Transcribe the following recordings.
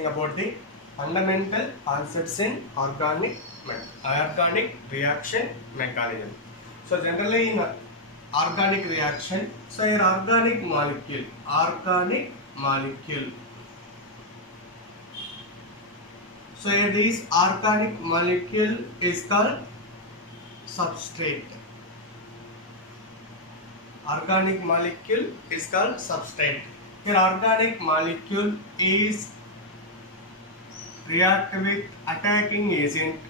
discussing about the fundamental concepts in organic reaction mechanism. So generally in organic reaction, so an organic molecule. So here this organic molecule is called substrate. Organic molecule is called substrate. Here organic molecule is react with attacking agent.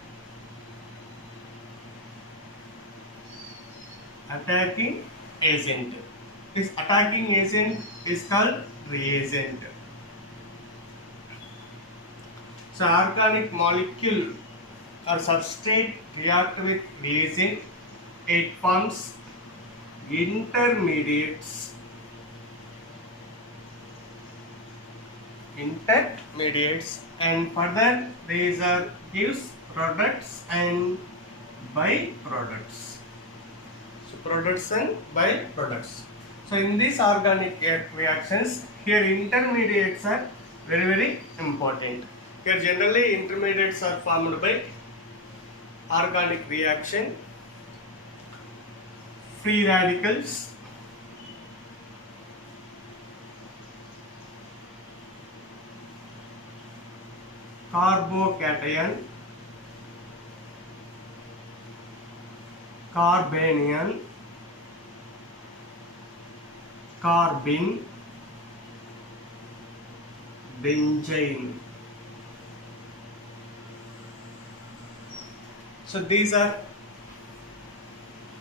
This attacking agent is called reagent. So organic molecule or substrate react with reagent. It forms intermediates and further these are gives products and byproducts. So products and byproducts. So in these organic reactions, here intermediates are very important. Here generally intermediates are formed by organic reaction. Free radicals, carbocation, carbanion, carbene, benzene. So these are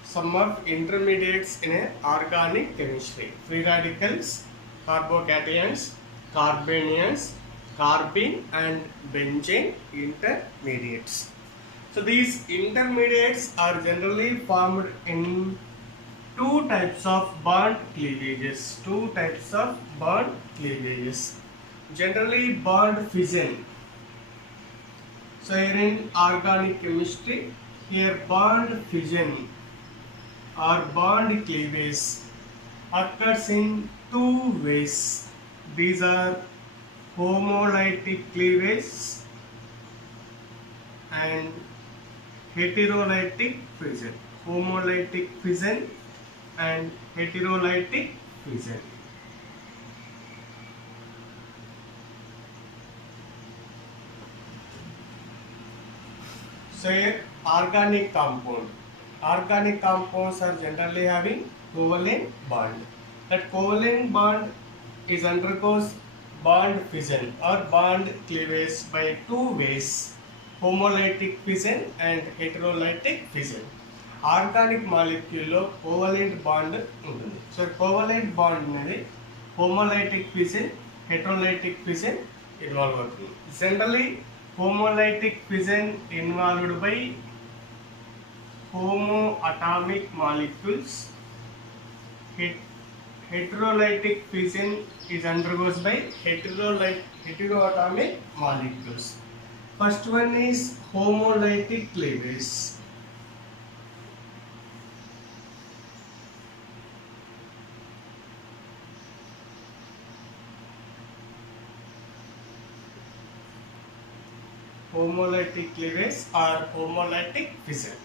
some of intermediates in a organic chemistry. Free radicals, carbocations, carbanions, carbene and benzene intermediates. So these intermediates are generally formed in two types of bond cleavages. Generally bond fission. So here in organic chemistry, here bond fission or bond cleavage occurs in two ways. These are homolytic cleavage and heterolytic fission. Homolytic fission and heterolytic fission. So here organic compound. Organic compounds are generally having covalent bond. That covalent bond is undergoes bond fission or bond cleavage by two ways, homolytic fission and heterolytic fission. Organic molecule lo covalent bond ఉంటుంది. So covalent bond అనేది homolytic fission, heterolytic fission involve అవుతుంది. Generally homolytic fission involved by homoatomic molecules. Heterolytic fission is undergoes by heteroatomic molecules. First one is homolytic cleavage. Homolytic cleavage or homolytic fission.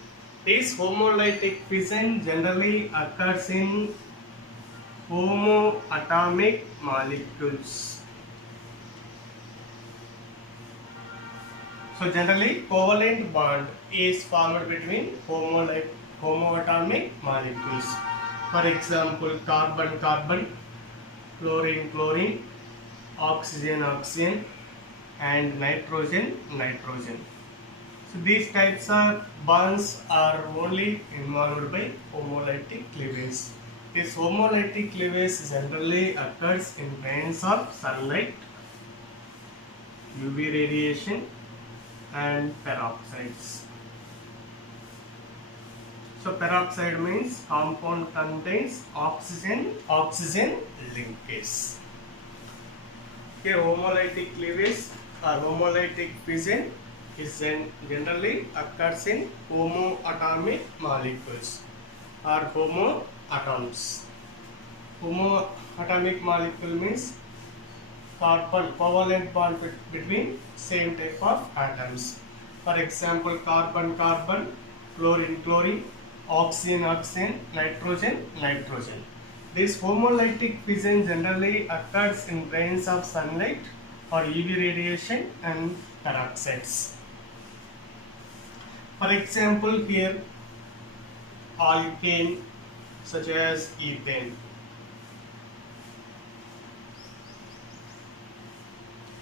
This homolytic fission generally occurs in homoatomic molecules. So generally covalent bond is formed between homoatomic molecules. For example, carbon-carbon, chlorine-chlorine, oxygen-oxygen and nitrogen-nitrogen. So these types of bonds are only involved by homolytic cleavage. This homolytic cleavage generally occurs in rays of sunlight, UV radiation and peroxides. So peroxide means compound contains oxygen linkage. Here homolytic cleavage or homolytic fission is generally occurs in homoatomic molecules or homoatoms. Homoatomic molecule means carbon covalent bond between same type of atoms. For example, carbon carbon, chlorine chlorine, oxygen oxygen, nitrogen nitrogen. This homolytic fission generally occurs in rays of sunlight or UV radiation and peroxides. For example, here alkane such as ethane.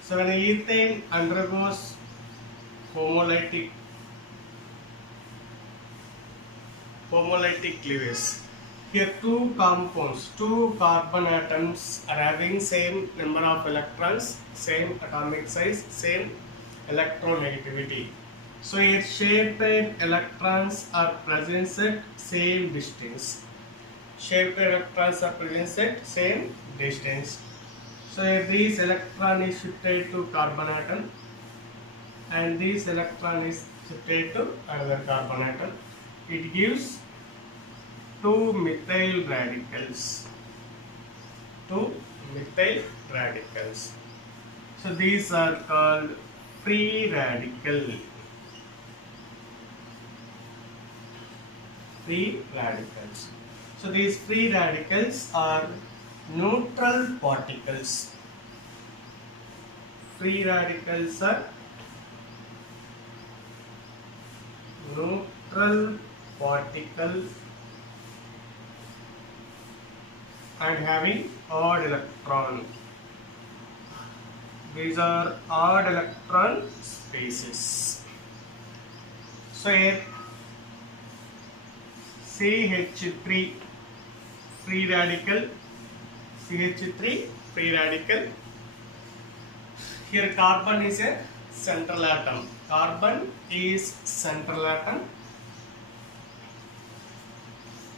So when ethane undergoes homolytic cleavage, here two compounds, two carbon atoms are having same number of electrons, same atomic size, same electronegativity. So here shaped electrons are present at same distance. Shaped electrons are present at same distance. So here this electron is shifted to carbon atom and this electron is shifted to another carbon atom. It gives two methyl radicals. Two methyl radicals. So these are called free radical. Free radicals. So these free radicals are neutral particles. Free radicals are neutral particle and having odd electron. These are odd electron spaces. So here CH3 free radical, CH3 free radical. Here carbon is a central atom. Carbon is central atom.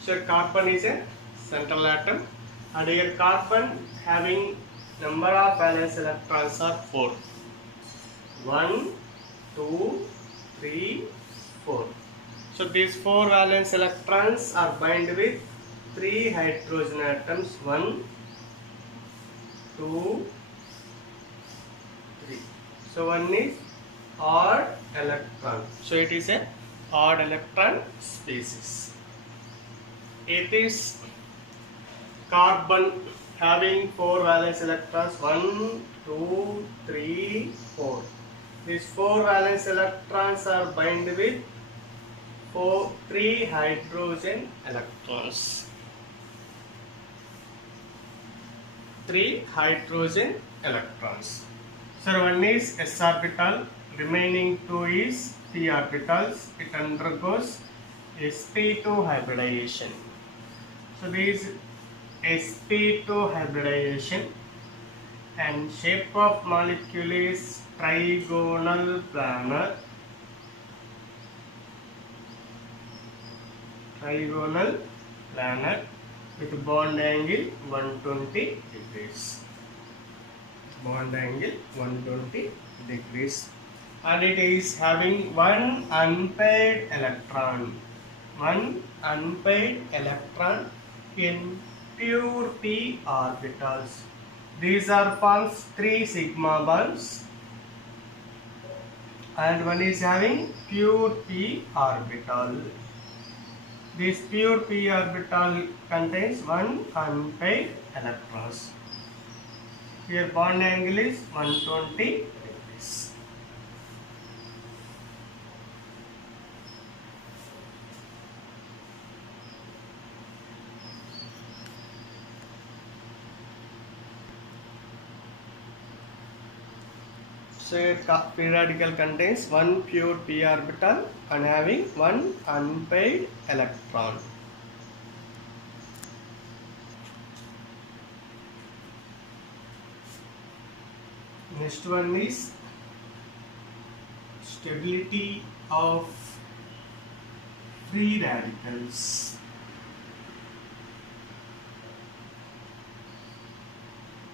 So carbon is a central atom, and here carbon having number of valence electrons are 4. 1, 2, 3, 4. So these 4 valence electrons are bound with 3 hydrogen atoms. 1, 2, 3. So one is odd electron. So it is a odd electron species. It is carbon having 4 valence electrons. 1, 2, 3, 4. These 4 valence electrons are bound with 3 hydrogen electrons. 3 hydrogen electrons. So one is s orbital, remaining 2 is p orbitals. It undergoes sp2 hybridization. So this sp2 hybridization and shape of molecule is trigonal planar. Trigonal planar with bond angle 120 degrees. Bond angle 120 degrees, and it is having one unpaired electron. One unpaired electron in pure p orbitals. These are forms 3 sigma bonds, and one is having pure p orbital. This pure p orbital contains one unpaired electrons. Here bond angle is 120 degrees. So here free radical contains one pure p orbital and having one unpaired electron. Next one is stability of free radicals.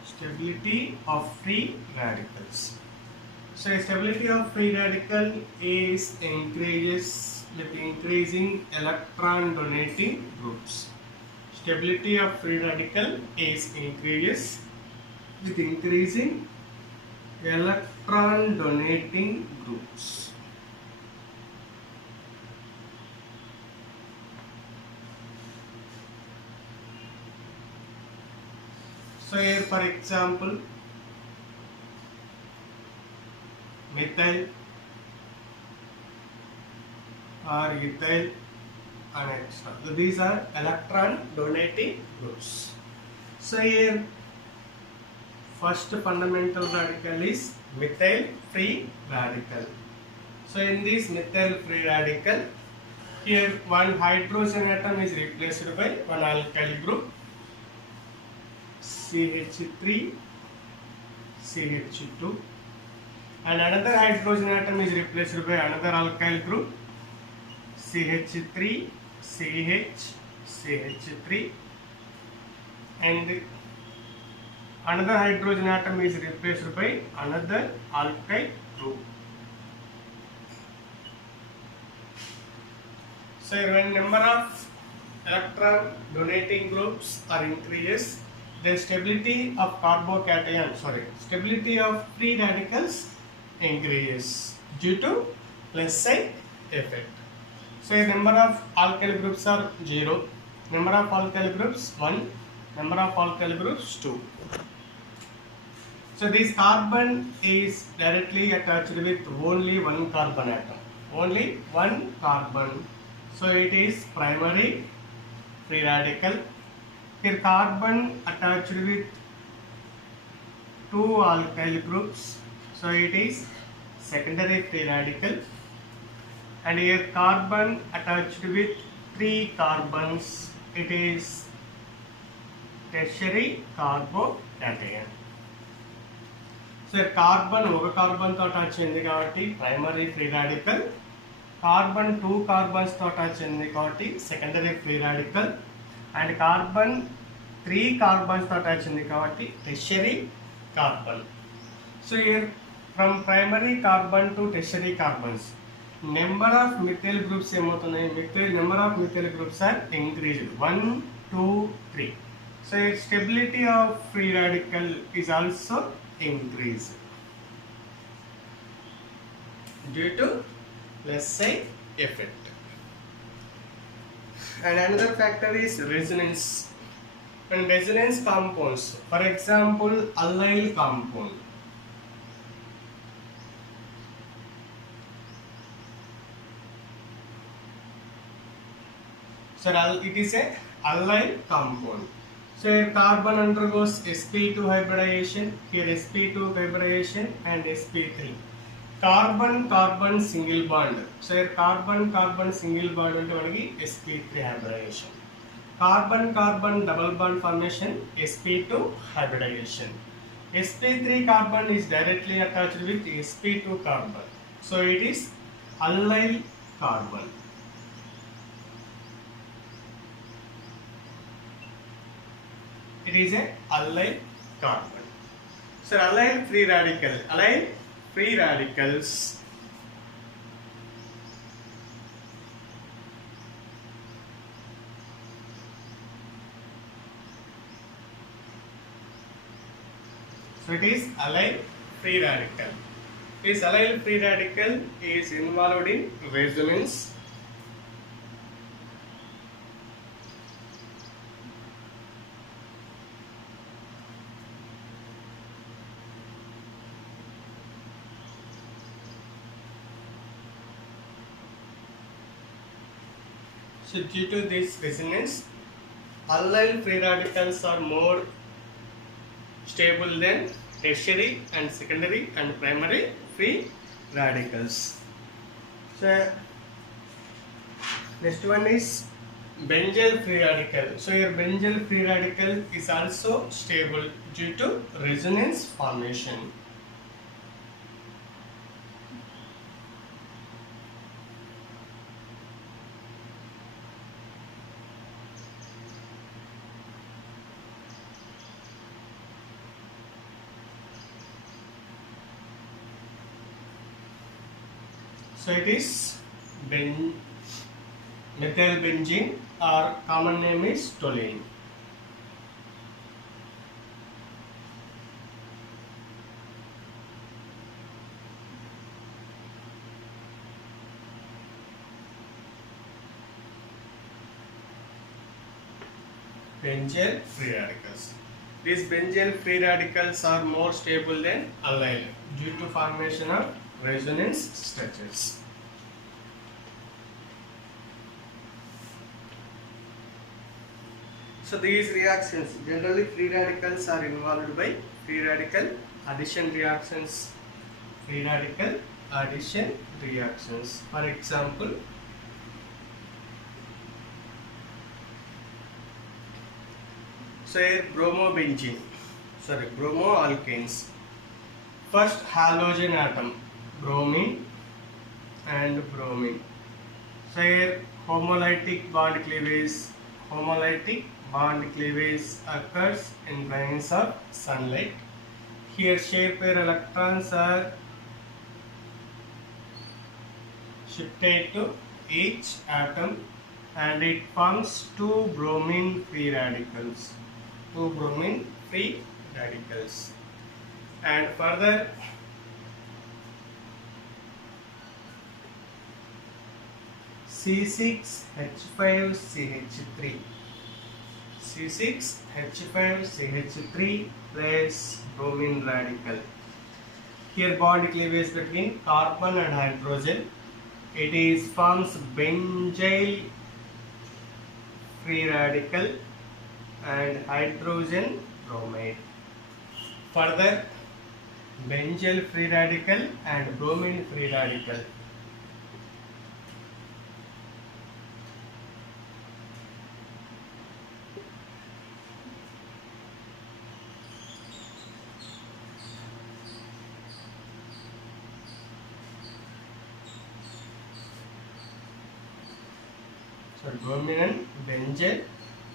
Stability of free radicals. So stability of free radical is increases with increasing electron donating groups. Stability of free radical is increases with increasing electron donating groups. So here for example, methyl or ethyl and extra. So these are electron donating groups. So here first fundamental radical is methyl free radical. So in this methyl free radical, here one hydrogen atom is replaced by one alkyl group CH3 CH2, and another hydrogen atom is replaced by another alkyl group CH3 CH CH3, and another hydrogen atom is replaced by another alkyl group. So when number of electron donating groups are increases, the stability of stability of free radicals increases due to plus sign effect. So number of alkyl groups are 0, number of alkyl groups 1, number of alkyl groups 2. So this carbon is directly attached with only one carbon atom, only one carbon. So it is primary free radical. Here carbon attached with two alkyl groups, so it is secondary free radical. And here carbon attached with three carbons, it is tertiary carbocation. So here carbon one carbon to attach chindi kabatti primary free radical, carbon two carbons to attach chindi kabatti secondary free radical, and carbon three carbons to attach chindi kabatti tertiary carbon. So here from primary carbon to tertiary carbons, number of methyl groups number of methyl groups are increased 1, 2, 3. So here stability of free radical is also increased due to plus sign effect. And another factor is resonance. When resonance compounds, for example allyl compound, so it is a allyl compound. So here carbon undergoes sp2 hybridization, here sp2 hybridization and sp3. Carbon carbon single bond. So here carbon carbon single bond ante manaki sp3 hybridization. Carbon carbon double bond formation sp2 hybridization. sp3 carbon is directly attached with sp2 carbon. So it is allyl carbon. It is a allyl carbon. So allyl free radical, allyl free radicals so it is allyl free radical. This allyl free radical is involved in resonance. So due to this resonance, allyl free radicals are more stable than tertiary and secondary and primary free radicals. So next one is benzyl free radical. So your benzyl free radical is also stable due to resonance formation. So it is methyl benzene, or common name is toluene. Benzyl free radicals. These benzyl free radicals are more stable than allyl due to formation of resonance structures. So these reactions, generally free radicals are involved by free radical addition reactions. Free radical addition reactions. For example, say bromoalkanes. First halogen atom, bromine and bromine. Say homolytic bond cleavage. Homolytic bond cleavage occurs in presence of sunlight. Here shape pair electrons are shifted to each atom and it forms two bromine free radicals. And further C6H5CH3 plus bromine radical. Here bond cleavage between carbon and hydrogen. It is forms benzyl free radical and hydrogen bromide. Further, benzyl free radical and bromine free radical. So bromine and benzyl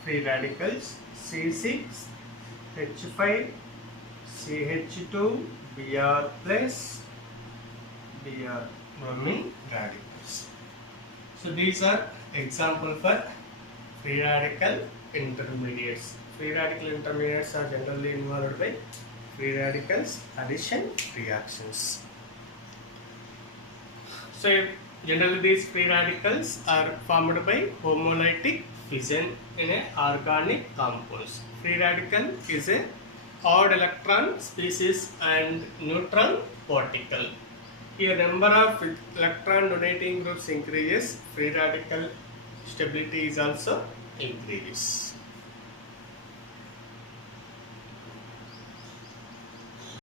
free radicals C6H5CH2Br plus Br bromine radicals. So these are example for free radical intermediates. Free radical intermediates are generally involved by free radicals addition reactions. So generally these free radicals are formed by homolytic fission in a organic compounds. Free radical is a odd electron species and neutron particle. Here number of electron donating groups increases, free radical stability is also increases.